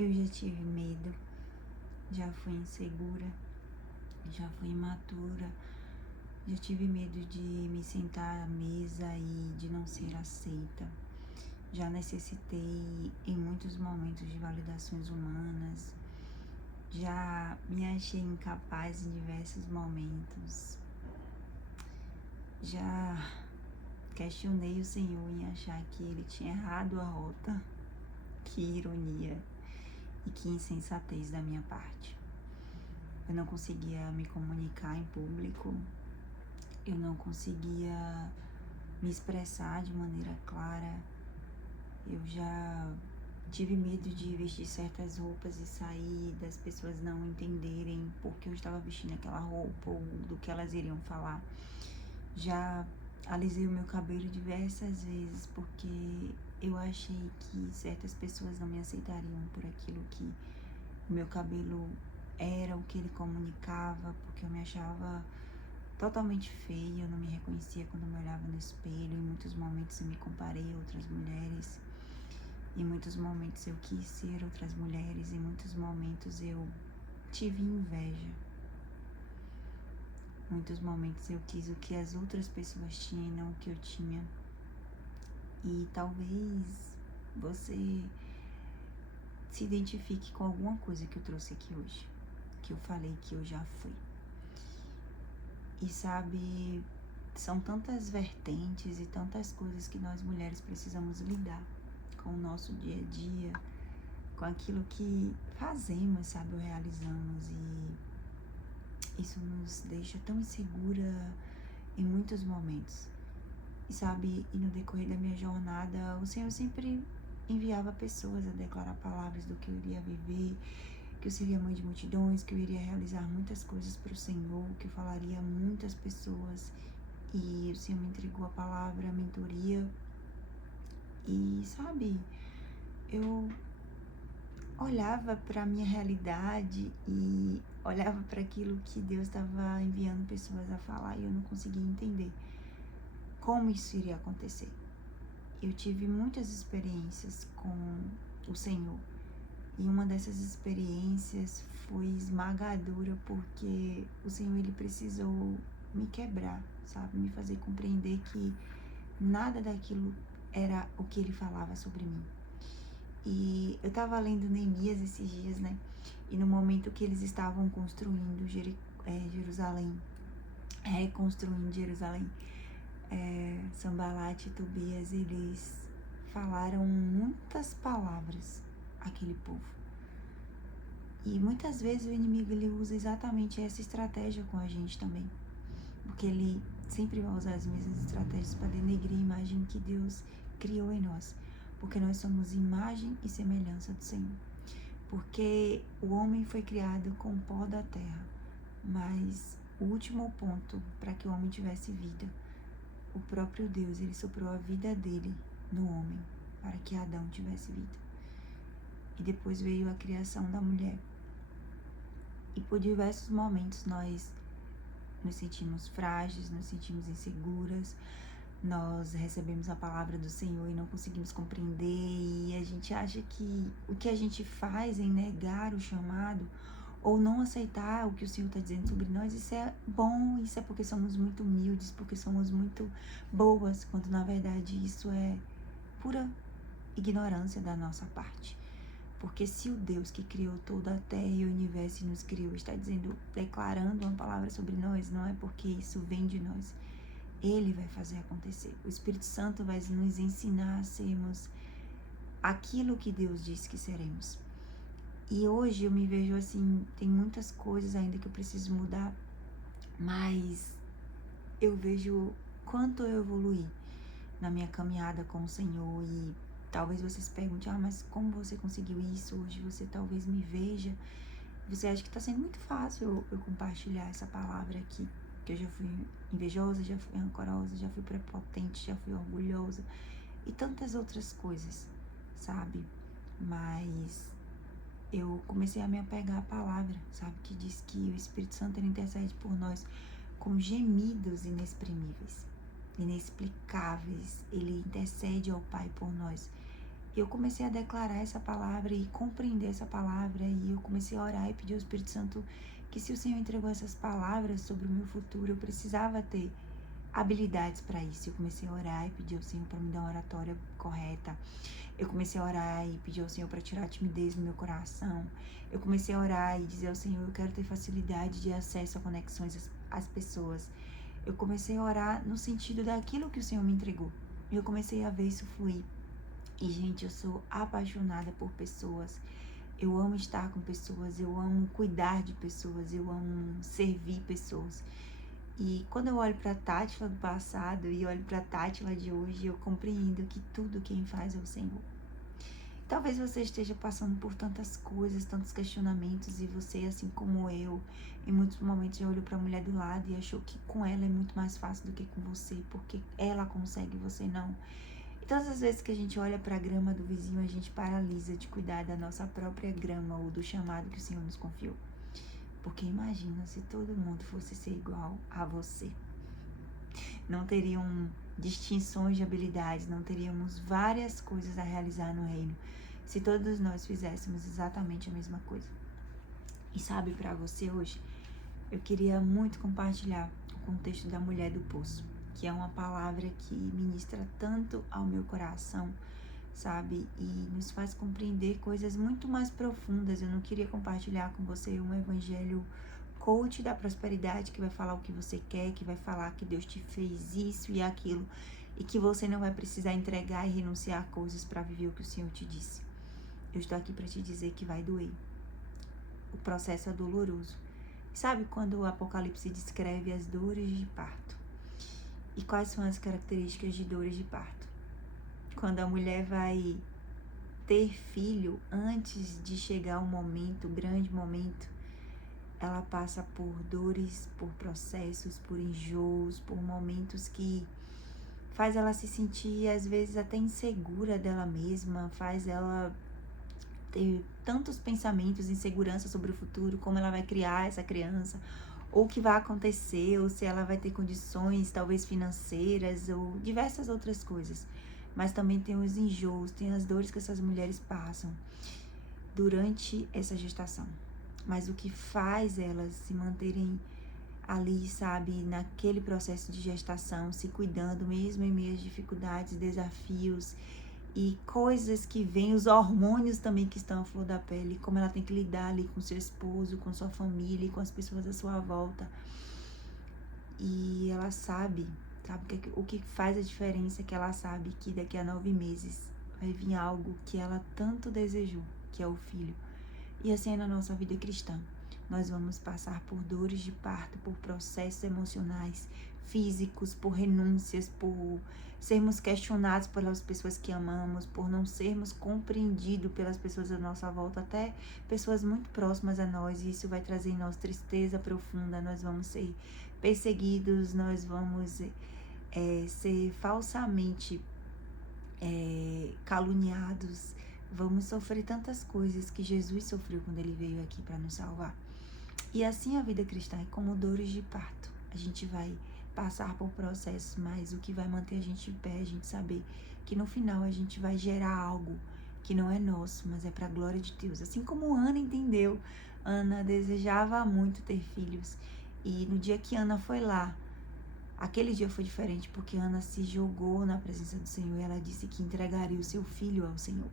Eu já tive medo, já fui insegura, já fui imatura, já tive medo de me sentar à mesa e de não ser aceita. Já necessitei em muitos momentos de validações humanas, já me achei incapaz em diversos momentos, já questionei o Senhor em achar que Ele tinha errado a rota. Que ironia e que insensatez da minha parte. Eu não conseguia me comunicar em público, eu não conseguia me expressar de maneira clara, eu já tive medo de vestir certas roupas e sair, das pessoas não entenderem por que eu estava vestindo aquela roupa ou do que elas iriam falar. Já alisei o meu cabelo diversas vezes porque eu achei que certas pessoas não me aceitariam por aquilo que o meu cabelo era, o que ele comunicava, porque eu me achava totalmente feia, eu não me reconhecia quando eu me olhava no espelho. Em muitos momentos eu me comparei a outras mulheres, em muitos momentos eu quis ser outras mulheres, em muitos momentos eu tive inveja. Em muitos momentos eu quis o que as outras pessoas tinham e não o que eu tinha. E talvez você se identifique com alguma coisa que eu trouxe aqui hoje, que eu falei que eu já fui. E sabe, são tantas vertentes e tantas coisas que nós mulheres precisamos lidar com o nosso dia a dia, com aquilo que fazemos, sabe, ou realizamos, e isso nos deixa tão insegura em muitos momentos. E sabe, e no decorrer da minha jornada, o Senhor sempre enviava pessoas a declarar palavras do que eu iria viver, que eu seria mãe de multidões, que eu iria realizar muitas coisas para o Senhor, que eu falaria a muitas pessoas. E o Senhor me entregou a palavra, a mentoria. E sabe, eu olhava para a minha realidade e olhava para aquilo que Deus estava enviando pessoas a falar e eu não conseguia entender como isso iria acontecer. Eu tive muitas experiências com o Senhor. E uma dessas experiências foi esmagadora porque o Senhor, Ele precisou me quebrar, sabe? Me fazer compreender que nada daquilo era o que Ele falava sobre mim. E eu tava lendo Neemias esses dias, né? E no momento que eles estavam construindo Jerusalém, reconstruindo Jerusalém, Sanbalat e Tobias, eles falaram muitas palavras àquele povo. E muitas vezes o inimigo, ele usa exatamente essa estratégia com a gente também. Porque ele sempre vai usar as mesmas estratégias para denegrir a imagem que Deus criou em nós. Porque nós somos imagem e semelhança do Senhor. Porque o homem foi criado com o pó da terra. Mas o último ponto para que o homem tivesse vida, o próprio Deus, ele soprou a vida dele no homem, para que Adão tivesse vida. E depois veio a criação da mulher. E por diversos momentos nós nos sentimos frágeis, nos sentimos inseguras, nós recebemos a palavra do Senhor e não conseguimos compreender, e a gente acha que o que a gente faz em negar o chamado ou não aceitar o que o Senhor está dizendo sobre nós, isso é bom, isso é porque somos muito humildes, porque somos muito boas, quando na verdade isso é pura ignorância da nossa parte. Porque se o Deus que criou toda a terra e o universo e nos criou está dizendo, declarando uma palavra sobre nós, não é porque isso vem de nós. Ele vai fazer acontecer. O Espírito Santo vai nos ensinar a sermos aquilo que Deus disse que seremos. E hoje eu me vejo assim, tem muitas coisas ainda que eu preciso mudar, mas eu vejo quanto eu evoluí na minha caminhada com o Senhor. E talvez você se pergunte, mas como você conseguiu isso? Hoje você talvez me veja, você acha que está sendo muito fácil eu compartilhar essa palavra aqui, que eu já fui invejosa, já fui rancorosa, já fui prepotente, já fui orgulhosa e tantas outras coisas, sabe? Mas eu comecei a me apegar à palavra, sabe? Que diz que o Espírito Santo, ele intercede por nós com gemidos inexprimíveis, inexplicáveis. Ele intercede ao Pai por nós. eu comecei a declarar essa palavra e compreender essa palavra, e eu comecei a orar e pedir ao Espírito Santo que, se o Senhor entregou essas palavras sobre o meu futuro, eu precisava ter habilidades para isso. Eu comecei a orar e pedir ao Senhor para me dar uma oratória correta. Eu comecei a orar e pedir ao Senhor para tirar a timidez do meu coração. Eu comecei a orar e dizer ao Senhor: eu quero ter facilidade de acesso a conexões às pessoas. Eu comecei a orar no sentido daquilo que o Senhor me entregou. E eu comecei a ver isso fluir. E, gente, eu sou apaixonada por pessoas. Eu amo estar com pessoas, eu amo cuidar de pessoas, eu amo servir pessoas. E quando eu olho para a Tátila do passado e olho para a Tátila de hoje, eu compreendo que tudo quem faz é o Senhor. Talvez você esteja passando por tantas coisas, tantos questionamentos, e você, assim como eu, em muitos momentos já olhou para a mulher do lado e achou que com ela é muito mais fácil do que com você, porque ela consegue e você não. E todas as vezes que a gente olha para a grama do vizinho, a gente paralisa de cuidar da nossa própria grama ou do chamado que o Senhor nos confiou. Porque imagina se todo mundo fosse ser igual a você. Não teriam distinções de habilidades, não teríamos várias coisas a realizar no reino, se todos nós fizéssemos exatamente a mesma coisa. E sabe, para você hoje, eu queria muito compartilhar o contexto da mulher do poço, que é uma palavra que ministra tanto ao meu coração, sabe? E nos faz compreender coisas muito mais profundas. Eu não queria compartilhar com você um evangelho coach da prosperidade que vai falar o que você quer, que vai falar que Deus te fez isso e aquilo, e que você não vai precisar entregar e renunciar a coisas para viver o que o Senhor te disse. Eu estou aqui para te dizer que vai doer. O processo é doloroso. Sabe quando o Apocalipse descreve as dores de parto? E quais são as características de dores de parto? Quando a mulher vai ter filho, antes de chegar o momento, o grande momento, ela passa por dores, por processos, por enjoos, por momentos que faz ela se sentir, às vezes, até insegura dela mesma, faz ela ter tantos pensamentos, insegurança sobre o futuro, como ela vai criar essa criança, ou o que vai acontecer, ou se ela vai ter condições, talvez financeiras, ou diversas outras coisas. Mas também tem os enjoos, tem as dores que essas mulheres passam durante essa gestação. Mas o que faz elas se manterem ali, sabe, naquele processo de gestação, se cuidando mesmo em meio às dificuldades, desafios e coisas que vêm, os hormônios também que estão à flor da pele, como ela tem que lidar ali com seu esposo, com sua família e com as pessoas à sua volta. E ela sabe o que faz a diferença é que ela sabe que daqui a 9 meses vai vir algo que ela tanto desejou, que é o filho. E assim é na nossa vida cristã. Nós vamos passar por dores de parto, por processos emocionais, físicos, por renúncias, por sermos questionados pelas pessoas que amamos, por não sermos compreendidos pelas pessoas à nossa volta, até pessoas muito próximas a nós, e isso vai trazer em nós tristeza profunda. Nós vamos ser perseguidos, nós vamos ser falsamente caluniados, vamos sofrer tantas coisas que Jesus sofreu quando ele veio aqui para nos salvar. E assim a vida cristã é como dores de parto. A gente vai passar por processos, mas o que vai manter a gente em pé é a gente saber que no final a gente vai gerar algo que não é nosso, mas é para a glória de Deus. Assim como Ana entendeu, Ana desejava muito ter filhos, e no dia que Ana foi lá, aquele dia foi diferente, porque Ana se jogou na presença do Senhor e ela disse que entregaria o seu filho ao Senhor.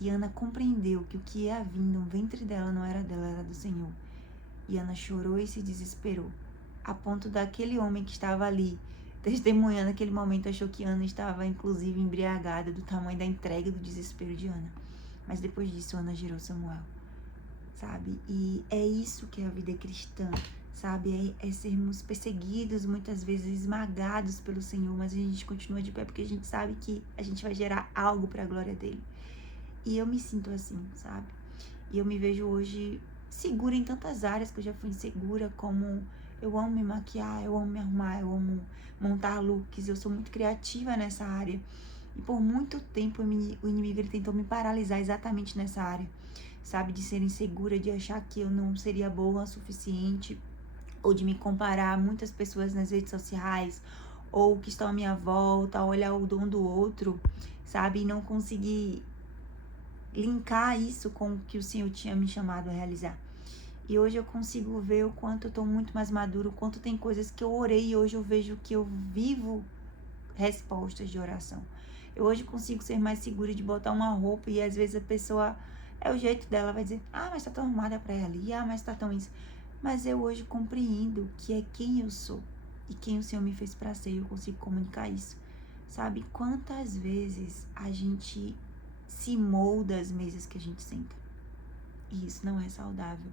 E Ana compreendeu que o que ia vindo no ventre dela não era dela, era do Senhor. E Ana chorou e se desesperou, a ponto daquele homem que estava ali, testemunhando aquele momento, achou que Ana estava, inclusive, embriagada do tamanho da entrega e do desespero de Ana. Mas depois disso, Ana gerou Samuel, sabe? E é isso que é a vida cristã, sabe? É sermos perseguidos, muitas vezes esmagados pelo Senhor, mas a gente continua de pé porque a gente sabe que a gente vai gerar algo para a glória dele. E eu me sinto assim, sabe? E eu me vejo hoje segura em tantas áreas que eu já fui insegura, como eu amo me maquiar, eu amo me arrumar, eu amo montar looks, eu sou muito criativa nessa área. E por muito tempo o inimigo ele tentou me paralisar exatamente nessa área, sabe? De ser insegura, de achar que eu não seria boa o suficiente, ou de me comparar a muitas pessoas nas redes sociais, ou que estão à minha volta, olhar o dom do outro, sabe? E não conseguir linkar isso com o que o Senhor tinha me chamado a realizar. E hoje eu consigo ver o quanto eu tô muito mais maduro, o quanto tem coisas que eu orei e hoje eu vejo que eu vivo respostas de oração. Eu hoje consigo ser mais segura de botar uma roupa e às vezes a pessoa, é o jeito dela, vai dizer, mas tá tão arrumada pra ir ali, mas tá tão isso. Mas eu hoje compreendo que é quem eu sou e quem o Senhor me fez pra ser e eu consigo comunicar isso. Sabe, quantas vezes a gente se molda às mesas que a gente senta? E isso não é saudável,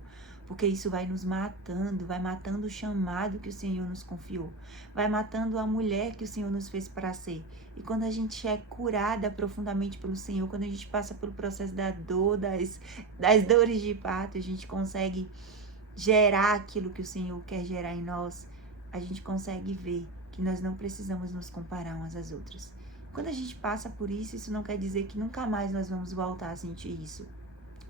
porque isso vai nos matando, vai matando o chamado que o Senhor nos confiou, vai matando a mulher que o Senhor nos fez para ser. E quando a gente é curada profundamente pelo Senhor, quando a gente passa pelo processo da dor, das dores de parto, a gente consegue gerar aquilo que o Senhor quer gerar em nós, a gente consegue ver que nós não precisamos nos comparar umas às outras. Quando a gente passa por isso, isso não quer dizer que nunca mais nós vamos voltar a sentir isso.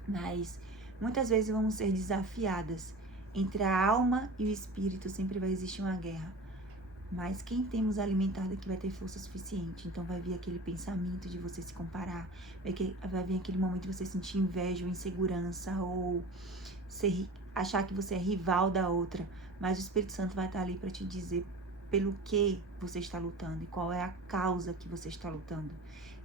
Mas muitas vezes vamos ser desafiadas. Entre a alma e o espírito sempre vai existir uma guerra. Mas quem temos alimentado aqui vai ter força suficiente. Então vai vir aquele pensamento de você se comparar. Vai vir aquele momento de você sentir inveja ou insegurança. Ou achar que você é rival da outra. Mas o Espírito Santo vai estar ali para te dizer pelo que você está lutando e qual é a causa que você está lutando.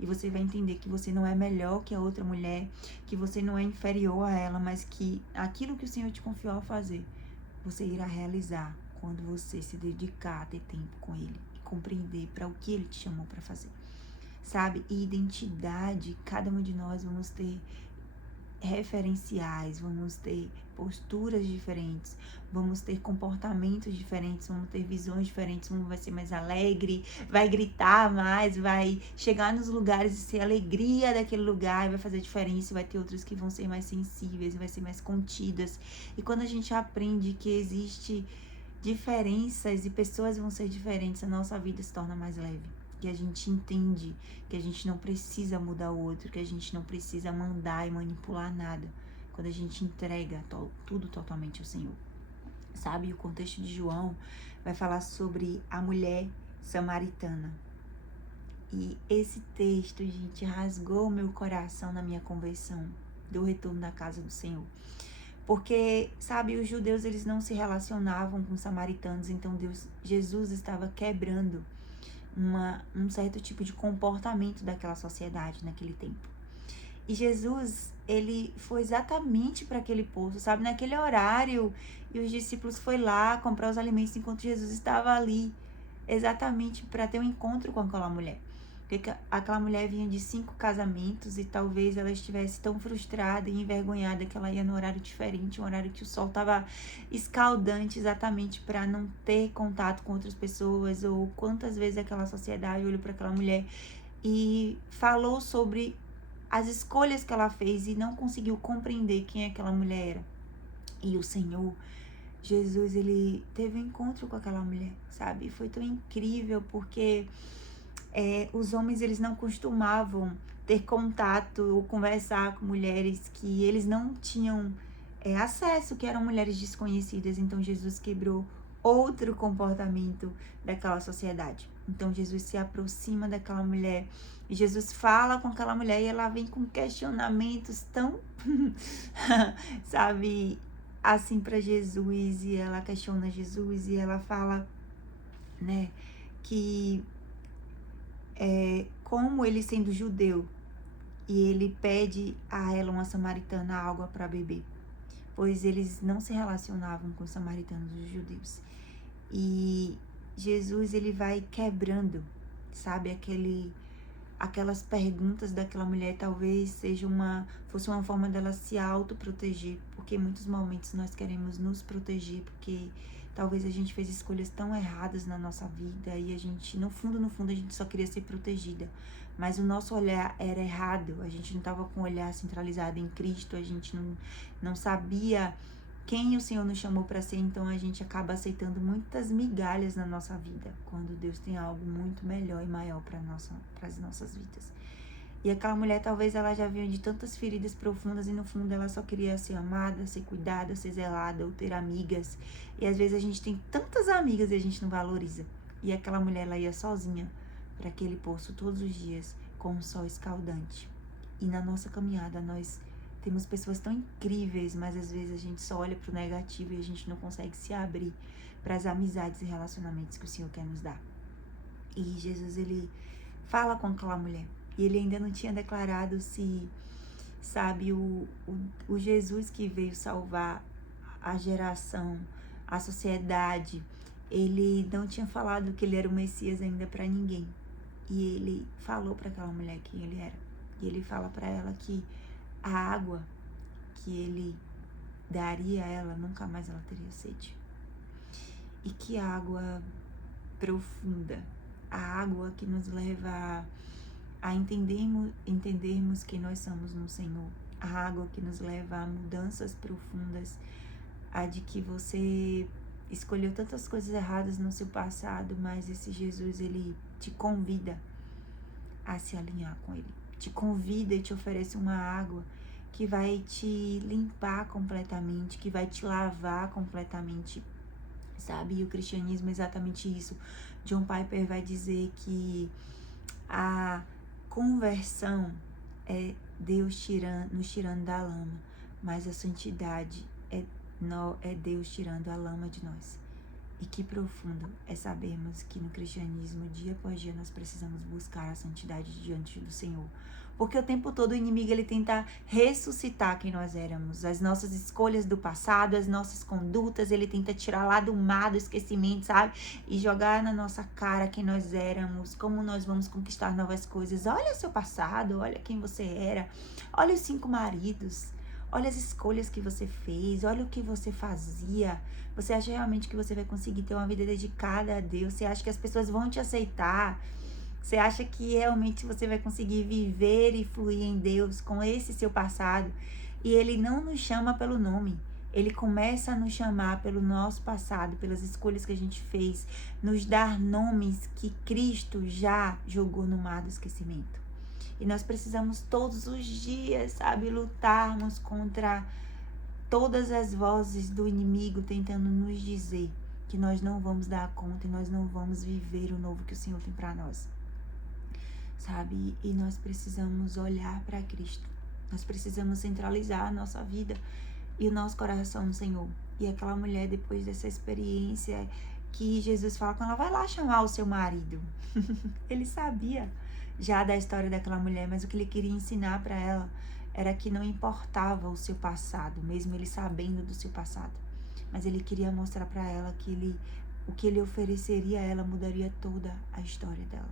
E você vai entender que você não é melhor que a outra mulher, que você não é inferior a ela, mas que aquilo que o Senhor te confiou a fazer, você irá realizar quando você se dedicar a ter tempo com Ele e compreender para o que Ele te chamou para fazer. Sabe? E identidade, cada um de nós vamos ter referenciais, vamos ter posturas diferentes, vamos ter comportamentos diferentes, vamos ter visões diferentes, um vai ser mais alegre, vai gritar mais, vai chegar nos lugares e ser a alegria daquele lugar, vai fazer diferença, vai ter outros que vão ser mais sensíveis, vai ser mais contidas. E quando a gente aprende que existe diferenças e pessoas vão ser diferentes, a nossa vida se torna mais leve. Que a gente entende que a gente não precisa mudar o outro, que a gente não precisa mandar e manipular nada. Quando a gente entrega tudo totalmente ao Senhor. Sabe, o contexto de João vai falar sobre a mulher samaritana. E esse texto, gente, rasgou meu coração na minha conversão do retorno da casa do Senhor. Porque, sabe, os judeus, eles não se relacionavam com os samaritanos, então Jesus estava quebrando um certo tipo de comportamento daquela sociedade naquele tempo. E Jesus, ele foi exatamente para aquele poço, sabe, naquele horário, e os discípulos foram lá comprar os alimentos enquanto Jesus estava ali, exatamente para ter um encontro com aquela mulher. Porque aquela mulher vinha de 5 casamentos e talvez ela estivesse tão frustrada e envergonhada que ela ia no horário diferente, um horário que o sol estava escaldante, exatamente para não ter contato com outras pessoas. Ou quantas vezes aquela sociedade olhou para aquela mulher e falou sobre as escolhas que ela fez e não conseguiu compreender quem aquela mulher era. E o Senhor, Jesus, ele teve um encontro com aquela mulher, sabe? E foi tão incrível porque os homens, eles não costumavam ter contato ou conversar com mulheres que eles não tinham acesso, que eram mulheres desconhecidas. Então Jesus quebrou outro comportamento daquela sociedade. Então Jesus se aproxima daquela mulher e Jesus fala com aquela mulher e ela vem com questionamentos tão, sabe, assim para Jesus, e ela questiona Jesus e ela fala, né, que como ele sendo judeu, e ele pede a ela, uma samaritana, água para beber, pois eles não se relacionavam com os samaritanos, os judeus. E Jesus, ele vai quebrando, sabe, aquelas perguntas daquela mulher. Talvez fosse uma forma dela se autoproteger, porque em muitos momentos nós queremos nos proteger, porque talvez a gente fez escolhas tão erradas na nossa vida e a gente, no fundo, a gente só queria ser protegida. Mas o nosso olhar era errado, a gente não estava com o olhar centralizado em Cristo, a gente não sabia quem o Senhor nos chamou para ser, então a gente acaba aceitando muitas migalhas na nossa vida, quando Deus tem algo muito melhor e maior para as nossas vidas. E aquela mulher, talvez ela já vinha de tantas feridas profundas e no fundo ela só queria ser amada, ser cuidada, ser zelada ou ter amigas. E às vezes a gente tem tantas amigas e a gente não valoriza. E aquela mulher, ela ia sozinha para aquele poço todos os dias com um sol escaldante. E na nossa caminhada nós temos pessoas tão incríveis, mas às vezes a gente só olha pro negativo e a gente não consegue se abrir para as amizades e relacionamentos que o Senhor quer nos dar. E Jesus, ele fala com aquela mulher. E ele ainda não tinha declarado se, sabe, o Jesus que veio salvar a geração, a sociedade, ele não tinha falado que ele era o Messias ainda para ninguém. E ele falou para aquela mulher quem ele era. E ele fala para ela que a água que ele daria a ela, nunca mais ela teria sede. E que água profunda, a água que nos leva a entendermos que nós somos no Senhor, a água que nos leva a mudanças profundas, a de que você escolheu tantas coisas erradas no seu passado, mas esse Jesus, ele te convida a se alinhar com ele, te convida e te oferece uma água que vai te limpar completamente, que vai te lavar completamente, sabe? E o cristianismo é exatamente isso. John Piper vai dizer que a conversão é Deus nos tirando da lama, mas a santidade é Deus tirando a lama de nós. E que profundo é sabermos que no cristianismo, dia após dia, nós precisamos buscar a santidade diante do Senhor. Porque o tempo todo o inimigo, ele tenta ressuscitar quem nós éramos, as nossas escolhas do passado, as nossas condutas, ele tenta tirar lá do mar, do esquecimento, sabe? E jogar na nossa cara quem nós éramos, como nós vamos conquistar novas coisas. Olha o seu passado, olha quem você era, olha os 5 maridos, olha as escolhas que você fez, olha o que você fazia. Você acha realmente que você vai conseguir ter uma vida dedicada a Deus? Você acha que as pessoas vão te aceitar? Você acha que realmente você vai conseguir viver e fluir em Deus com esse seu passado? E ele não nos chama pelo nome. Ele começa a nos chamar pelo nosso passado, pelas escolhas que a gente fez, nos dar nomes que Cristo já jogou no mar do esquecimento. E nós precisamos todos os dias, sabe, lutarmos contra todas as vozes do inimigo tentando nos dizer que nós não vamos dar conta e nós não vamos viver o novo que o Senhor tem para nós, sabe? E nós precisamos olhar para Cristo. Nós precisamos centralizar a nossa vida e o nosso coração no Senhor. E aquela mulher, depois dessa experiência que Jesus fala com ela, vai lá chamar o seu marido. Ele sabia já da história daquela mulher, mas o que ele queria ensinar para ela era que não importava o seu passado, mesmo ele sabendo do seu passado. Mas ele queria mostrar para ela que o que ele ofereceria a ela mudaria toda a história dela.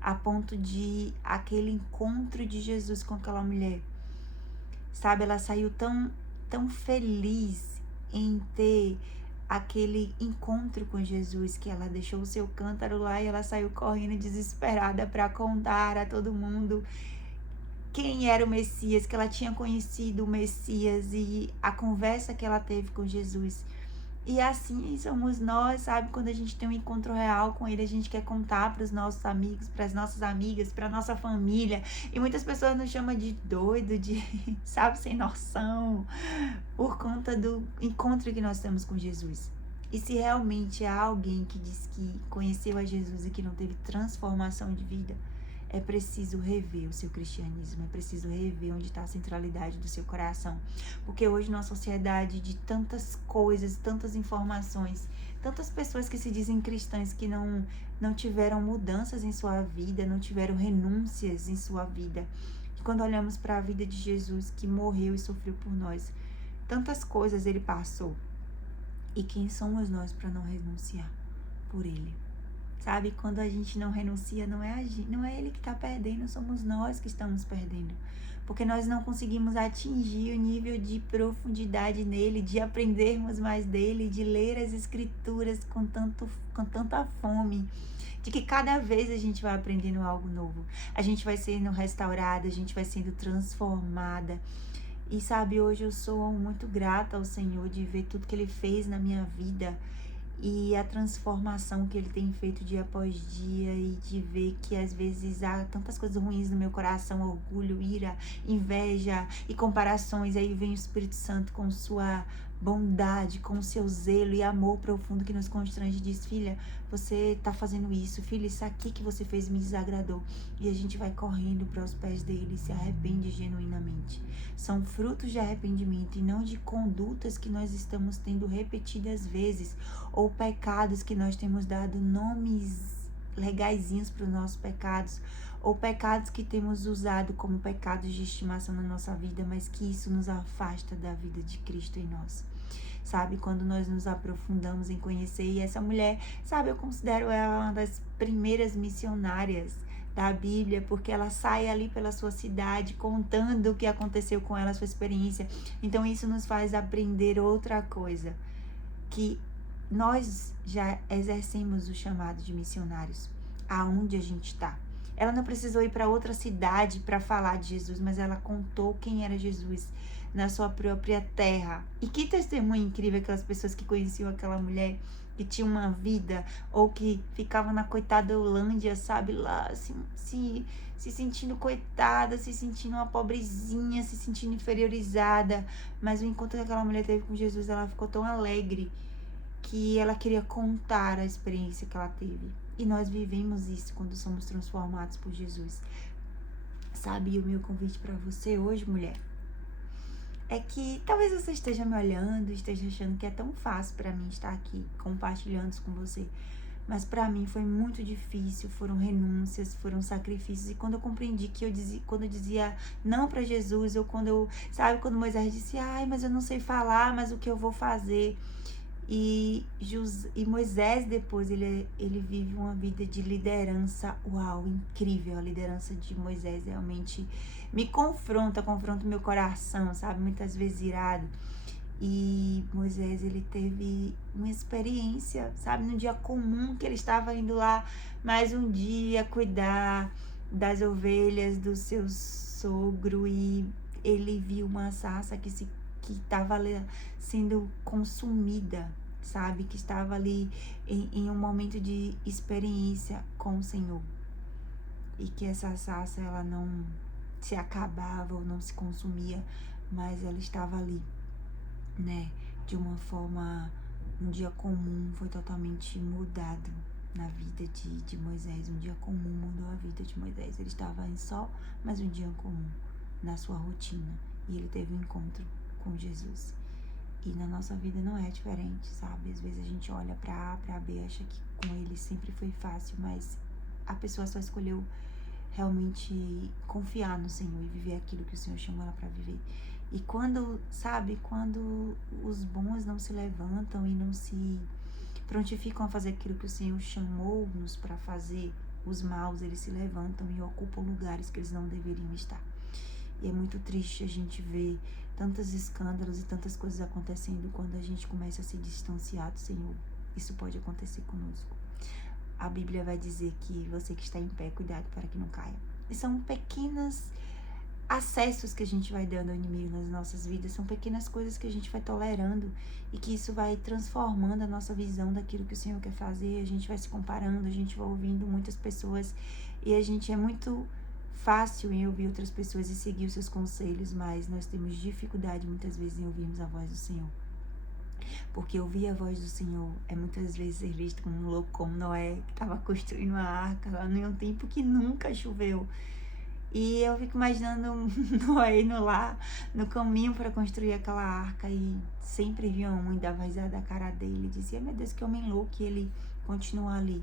A ponto de aquele encontro de Jesus com aquela mulher, sabe, ela saiu tão feliz em ter aquele encontro com Jesus, que ela deixou o seu cântaro lá e ela saiu correndo desesperada para contar a todo mundo quem era o Messias, que ela tinha conhecido o Messias e a conversa que ela teve com Jesus. E assim somos nós, sabe? Quando a gente tem um encontro real com ele, a gente quer contar para os nossos amigos, para as nossas amigas, para nossa família. E muitas pessoas nos chamam de doido, de, sabe, sem noção, por conta do encontro que nós temos com Jesus. E se realmente há alguém que diz que conheceu a Jesus e que não teve transformação de vida, é preciso rever o seu cristianismo, é preciso rever onde está a centralidade do seu coração. Porque hoje, numa sociedade de tantas coisas, tantas informações, tantas pessoas que se dizem cristãs que não tiveram mudanças em sua vida, não tiveram renúncias em sua vida. E quando olhamos para a vida de Jesus, que morreu e sofreu por nós, tantas coisas ele passou. E quem somos nós para não renunciar por ele? Sabe, quando a gente não renuncia, não é ele que está perdendo, somos nós que estamos perdendo. Porque nós não conseguimos atingir o nível de profundidade nele, de aprendermos mais dele, de ler as escrituras com tanta fome, de que cada vez a gente vai aprendendo algo novo. A gente vai sendo restaurada, a gente vai sendo transformada. E sabe, hoje eu sou muito grata ao Senhor de ver tudo que ele fez na minha vida, e a transformação que ele tem feito dia após dia, e de ver que às vezes há tantas coisas ruins no meu coração, orgulho, ira, inveja e comparações, aí vem o Espírito Santo com sua bondade, com o seu zelo e amor profundo que nos constrange, diz: filha, você tá fazendo isso, filha, isso aqui que você fez me desagradou. E a gente vai correndo para os pés dele e se arrepende genuinamente. São frutos de arrependimento e não de condutas que nós estamos tendo repetidas vezes, ou pecados que nós temos dado nomes legaisinhos para os nossos pecados, ou pecados que temos usado como pecados de estimação na nossa vida, mas que isso nos afasta da vida de Cristo em nós. Sabe, quando nós nos aprofundamos em conhecer, e essa mulher, sabe, eu considero ela uma das primeiras missionárias da Bíblia, porque ela sai ali pela sua cidade contando o que aconteceu com ela, a sua experiência. Então isso nos faz aprender outra coisa, que nós já exercemos o chamado de missionários aonde a gente está. Ela não precisou ir para outra cidade para falar de Jesus, mas ela contou quem era Jesus na sua própria terra. E que testemunho incrível aquelas pessoas que conheciam aquela mulher, que tinha uma vida, ou que ficavam na coitada Holândia, sabe, lá assim, se sentindo coitada, se sentindo uma pobrezinha, se sentindo inferiorizada. Mas o encontro que aquela mulher teve com Jesus, ela ficou tão alegre que ela queria contar a experiência que ela teve. E nós vivemos isso quando somos transformados por Jesus. Sabe, e o meu convite para você hoje, mulher, é que talvez você esteja me olhando, esteja achando que é tão fácil para mim estar aqui compartilhando isso com você. Mas para mim foi muito difícil, foram renúncias, foram sacrifícios. E quando eu compreendi que quando eu dizia não para Jesus, ou quando Moisés disse: ai, mas eu não sei falar, mas o que eu vou fazer? E Moisés depois, ele vive uma vida de liderança, uau, incrível. A liderança de Moisés realmente me confronta o meu coração, sabe, muitas vezes irado. E Moisés, ele teve uma experiência, sabe, num dia comum que ele estava indo lá mais um dia cuidar das ovelhas do seu sogro, e ele viu uma sarça que estava sendo consumida, sabe? Que estava ali em um momento de experiência com o Senhor. E que essa sarça, ela não se acabava ou não se consumia, mas ela estava ali, né? De uma forma, um dia comum foi totalmente mudado na vida de Moisés. Um dia comum mudou a vida de Moisés. Ele estava em só mais um dia comum na sua rotina. E ele teve um encontro com Jesus. E na nossa vida não é diferente, sabe? Às vezes a gente olha pra A, pra B, acha que com ele sempre foi fácil, mas a pessoa só escolheu realmente confiar no Senhor e viver aquilo que o Senhor chamou ela pra viver. E quando os bons não se levantam e não se prontificam a fazer aquilo que o Senhor chamou-nos para fazer, os maus, eles se levantam e ocupam lugares que eles não deveriam estar. E é muito triste a gente ver tantos escândalos e tantas coisas acontecendo quando a gente começa a se distanciar do Senhor. Isso pode acontecer conosco. A Bíblia vai dizer que você que está em pé, cuidado para que não caia. E são pequenos acessos que a gente vai dando ao inimigo nas nossas vidas, são pequenas coisas que a gente vai tolerando e que isso vai transformando a nossa visão daquilo que o Senhor quer fazer. A gente vai se comparando, a gente vai ouvindo muitas pessoas e a gente é muito fácil em ouvir outras pessoas e seguir os seus conselhos, mas nós temos dificuldade muitas vezes em ouvirmos a voz do Senhor. Porque ouvir a voz do Senhor é muitas vezes ser visto como um louco, como Noé, que estava construindo uma arca lá em um tempo que nunca choveu. E eu fico imaginando Noé indo lá no caminho para construir aquela arca e sempre via uma mãe dava risada da cara dele e dizia: meu Deus, que homem louco. E ele continua ali,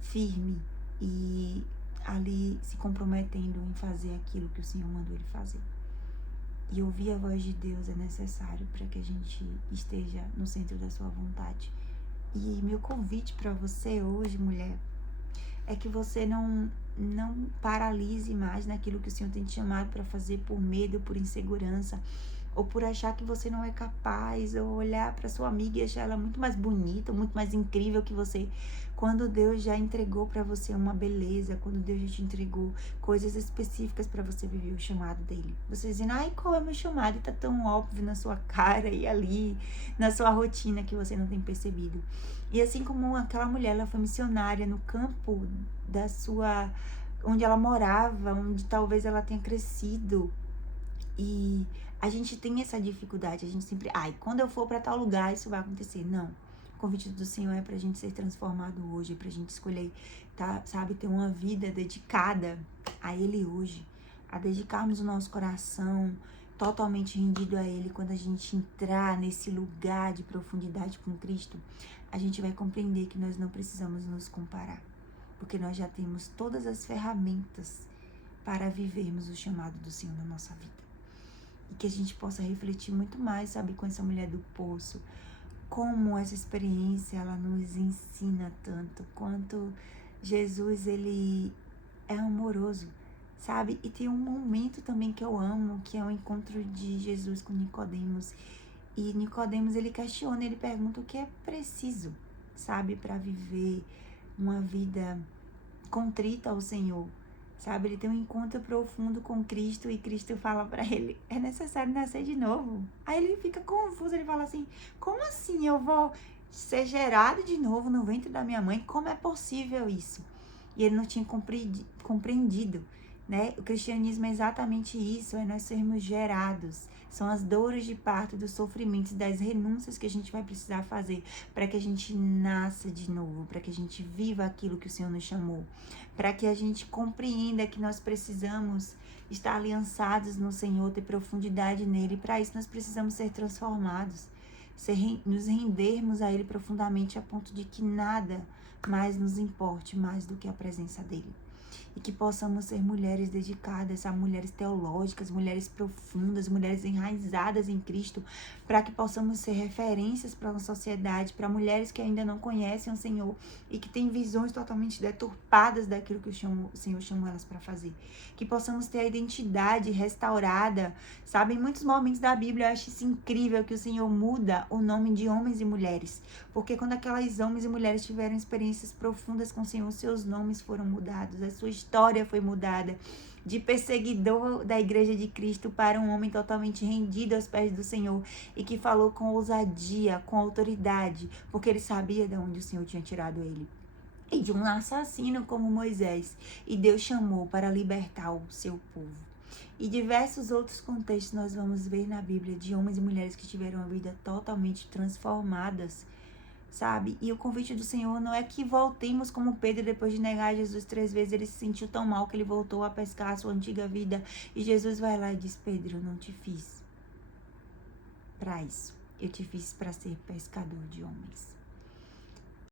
firme e ali se comprometendo em fazer aquilo que o Senhor mandou ele fazer. E ouvir a voz de Deus é necessário para que a gente esteja no centro da sua vontade. E meu convite para você hoje, mulher, é que você não paralise mais naquilo que o Senhor tem te chamado para fazer por medo, por insegurança, ou por achar que você não é capaz, ou olhar para sua amiga e achar ela muito mais bonita, muito mais incrível que você, quando Deus já entregou para você uma beleza, quando Deus já te entregou coisas específicas para você viver o chamado dele. Você dizendo: ai, qual é o meu chamado? E tá tão óbvio na sua cara e ali, na sua rotina, que você não tem percebido. E assim como aquela mulher, ela foi missionária no campo onde ela morava, onde talvez ela tenha crescido. E A gente tem essa dificuldade, a gente sempre, quando eu for para tal lugar, isso vai acontecer. Não. O convite do Senhor é pra gente ser transformado hoje, pra gente escolher, tá, sabe, ter uma vida dedicada a Ele hoje, a dedicarmos o nosso coração totalmente rendido a Ele. Quando a gente entrar nesse lugar de profundidade com Cristo, a gente vai compreender que nós não precisamos nos comparar, porque nós já temos todas as ferramentas para vivermos o chamado do Senhor na nossa vida. E que a gente possa refletir muito mais, sabe, com essa mulher do poço, como essa experiência, ela nos ensina tanto, quanto Jesus, ele é amoroso, sabe? E tem um momento também que eu amo, que é o encontro de Jesus com Nicodemos. E Nicodemos, ele questiona, ele pergunta o que é preciso, sabe, para viver uma vida contrita ao Senhor. Sabe, ele tem um encontro profundo com Cristo e Cristo fala pra ele, é necessário nascer de novo. Aí ele fica confuso, ele fala assim, como assim eu vou ser gerado de novo no ventre da minha mãe? Como é possível isso? E ele não tinha compreendido, né? O cristianismo é exatamente isso, é nós sermos gerados. São as dores de parto, dos sofrimentos, das renúncias que a gente vai precisar fazer para que a gente nasça de novo, para que a gente viva aquilo que o Senhor nos chamou, para que a gente compreenda que nós precisamos estar aliançados no Senhor, ter profundidade nele. Para isso nós precisamos ser transformados, nos rendermos a Ele profundamente a ponto de que nada mais nos importe mais do que a presença dele. E que possamos ser mulheres dedicadas a mulheres teológicas, mulheres profundas, mulheres enraizadas em Cristo, para que possamos ser referências para a sociedade, para mulheres que ainda não conhecem o Senhor e que têm visões totalmente deturpadas daquilo que o Senhor chamou elas para fazer. Que possamos ter a identidade restaurada, sabe? Em muitos momentos da Bíblia eu acho isso incrível, que o Senhor muda o nome de homens e mulheres, porque quando aquelas homens e mulheres tiveram experiências profundas com o Senhor, seus nomes foram mudados, a sua história foi mudada, de perseguidor da igreja de Cristo para um homem totalmente rendido aos pés do Senhor e que falou com ousadia, com autoridade, porque ele sabia de onde o Senhor tinha tirado ele. E de um assassino como Moisés, e Deus chamou para libertar o seu povo. E diversos outros contextos nós vamos ver na Bíblia de homens e mulheres que tiveram a vida totalmente transformadas, sabe? E o convite do Senhor não é que voltemos como Pedro, depois de negar Jesus 3 vezes, ele se sentiu tão mal que ele voltou a pescar a sua antiga vida. E Jesus vai lá e diz, Pedro, eu não te fiz para isso. Eu te fiz para ser pescador de homens.